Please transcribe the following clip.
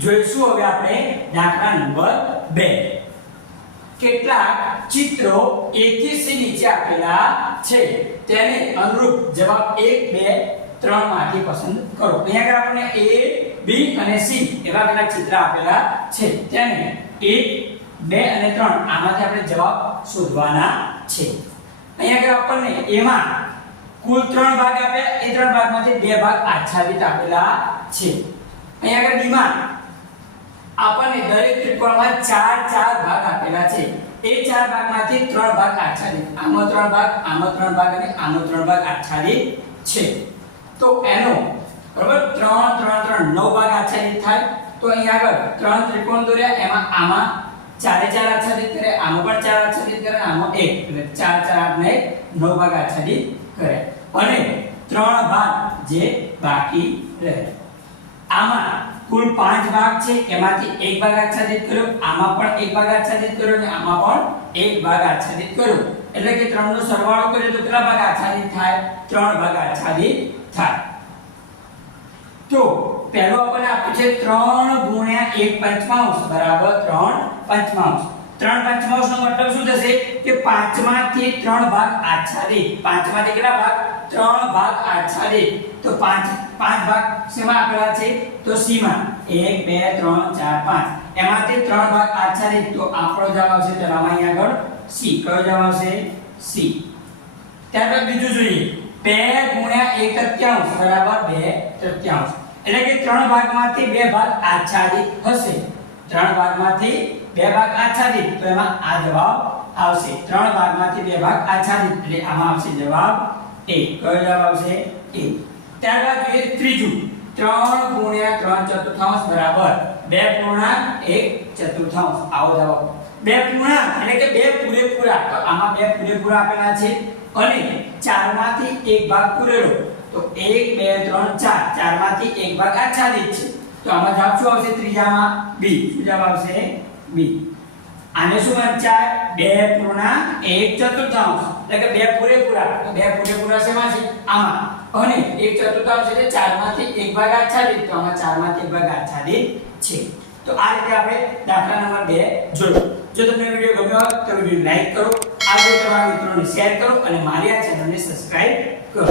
જોઈશું હવે આપણે દાખલા નંબર 2. કેટલાક ચિત્રો A થી C નીચે આપેલા છે તેને અનુરૂપ જવાબ 1 2 3 માંથી પસંદ કરો. અહીંયા આગળ આપણને A B અને C એવા કેટલાક ચિત્ર આપેલા છે તેને 1 2 અને 3 આમાંથી આપણે જવાબ શોધવાના છે. અહીંયા આગળ આપણને એમાં કુલ 3 ભાગ આપ્યા, એ 3 ભાગમાંથી 2 ભાગ આચ્છાદિત આપેલા છે. અહીંયા આગળ B માં આપણને દરેક ત્રિકોણમાં 4 ભાગ આપેલા છે. એ 4 ભાગમાંથી 3 ભાગ આચ્છાદિત, આમાં 3 ભાગ, આમાં 3 ભાગ અને આમાં 3 ભાગ આચ્છાદિત છે. તો એનો બરાબર 3 3 3 9 ભાગ આચ્છાદિત થાય. તો અહીંયા આગળ 3 ત્રિકોણ દોર્યા, એમાં આમાં 4 4 આચ્છાદિત કરે, આમાં પણ 4 આચ્છાદિત કરે, આમાં 1 એટલે 4 4 8 ને 9 ભાગ આચ્છાદિત કરે અને 3 ભાગ જે બાકી રહે. આમાં કુલ 5 ભાગ છે, એમાંથી 1 ભાગ આચ્છાદિત કર્યો, આમાં પણ 1 ભાગ આચ્છાદિત કર્યો અને આમાં પણ 1 ભાગ આચ્છાદિત કર્યો. એટલે કે 3 નો સરવાળો કરીએ તો કેટલા ભાગ આચ્છાદિત થાય? 3 ભાગ આચ્છાદિત થાય. તો પહેલો આપણને આપ્યું છે 3 ગુણ્યા 1 પંચમાંશ બરાબર 3 પંચમાંશ. 3 પંચમાંશ નો મતલબ શું થશે કે 5 માંથી 3 ભાગ આચ્છાદિત. 5 માંથી કેટલા ભાગ? 3 ભાગ આચ્છાદિત. તો 5 ભાગ શેમાં આપેલા છે? તો C માં 1 2 3 4 5 એમાંથી 3 ભાગ આચ્છાદિત. તો આપણો જવાબ આવશે તો અહીંયા આગળ C. કયો જવાબ આવશે? C. ત્યારબાદ બીજું જોઈએ 2 ગુણ્યા 1 તૃતીયાંશ બરાબર 2 તૃતીયાંશ. એટલે કે 3 ભાગમાંથી 2 ભાગ આચ્છાદિત હશે. 3 ભાગમાંથી 2 ભાગ આચ્છાદિત, તો એમાં આ જવાબ આવશે. 3 ભાગમાંથી 2 ભાગ આચ્છાદિત એટલે આમાં આવશે જવાબ A. કયો જવાબ આવશે? A. ત્યારબાદ જોઈએ ત્રીજું 3 ગુણ્યા 3 ચતુર્થાંશ બરાબર 2 પૂર્ણાંક 1 ચતુર્થાંશ. આવો જવાબ. 2 પૂર્ણાંક એટલે કે 2 પૂરેપૂરા. તો આમાં 2 પૂરેપૂરા આપેલા છે અને 4 માંથી 1 ભાગ પૂરેલો. તો 1 2 3 4 4 માંથી 1 ભાગ આચ્છાદિત છે. તો આમાં જવાબ શું આવશે? ત્રીજામાં B. શું જવાબ આવશે? B. આને શું વંચાય? 2 પૂર્ણાંક 1 ચતુર્થાંશ એટલે કે 2 પૂરેપૂરા. તો 2 પૂરેપૂરા શેમાં છે? આમાં. અને 1 ચતુર્થાંશ એટલે 4 માંથી 1 ભાગ આચ્છાદિત. તો આમાં 4 માંથી 1 ભાગ આચ્છાદિત છે. તો આ રીતે આપણે દાખલા નંબર 2 જોયો. જો તમને વિડિયો ગમ્યો હોય તો વિડિયો લાઈક કરો, આ વિડિયો તમારા મિત્રોને શેર કરો અને મારી આ ચેનલને સબસ્ક્રાઇબ કરો.